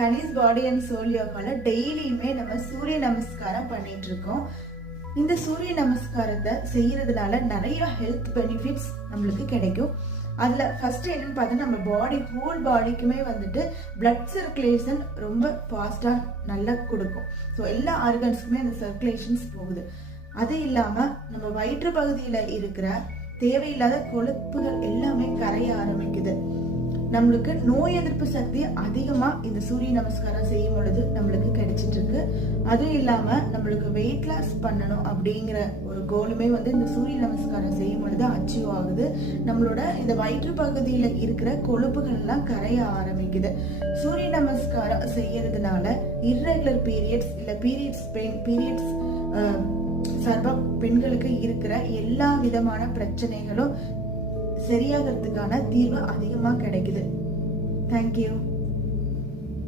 கனிஸ் body and soul யோகால டெய்லியுமே நம்ம சூரிய நமஸ்காரம் பண்ணிட்டு இருக்கோம். இந்த சூரிய நமஸ்காரத்தை செய்யறதுனால நிறைய ஹெல்த் பெனிஃபிட்ஸ் நம்மளுக்கு கிடைக்கும். அதுல ஃபர்ஸ்ட் என்னன்னு பார்த்தா நம்ம பாடி ஹோல் பாடிக்குமே வந்துட்டு பிளட் சர்க்குலேஷன் ரொம்ப ஃபாஸ்டா நல்லா கொடுக்கும். ஸோ எல்லா ஆர்கன்ஸ்க்குமே அந்த சர்க்குலேஷன்ஸ் போகுது. அது இல்லாம நம்ம வயிற்று பகுதியில இருக்கிற தேவையில்லாத கொழுப்புகள் எல்லாமே கரைய ஆரம்பிக்குது. நம்மளுக்கு நோய் எதிர்ப்பு சக்தி அதிகமா இந்த சூரிய நமஸ்காரம் செய்யும் பொழுது நம்மளுக்கு கிடைச்சிட்டு இருக்கு. அதுவும் இல்லாம நம்மளுக்கு வெயிட் லாஸ் பண்ணணும் அப்படிங்கிற ஒரு கோலுமே வந்து இந்த சூரிய நமஸ்காரம் செய்யும் பொழுது அச்சீவ் ஆகுது. நம்மளோட இந்த வயிற்று பகுதியில இருக்கிற கொழுப்புகள் எல்லாம் கரைய ஆரம்பிக்குது. சூரிய நமஸ்காரம் செய்யறதுனால இர்ரெகுலர் பீரியட்ஸ் இல்ல பீரியட்ஸ் பெயின், பீரியட்ஸ் சர்வ பெண்களுக்கு இருக்கிற எல்லா விதமான பிரச்சனைகளும் சரியாகிறதுக்கான தீர்வு அதிகமா கிடைக்குது. தேங்க்யூ.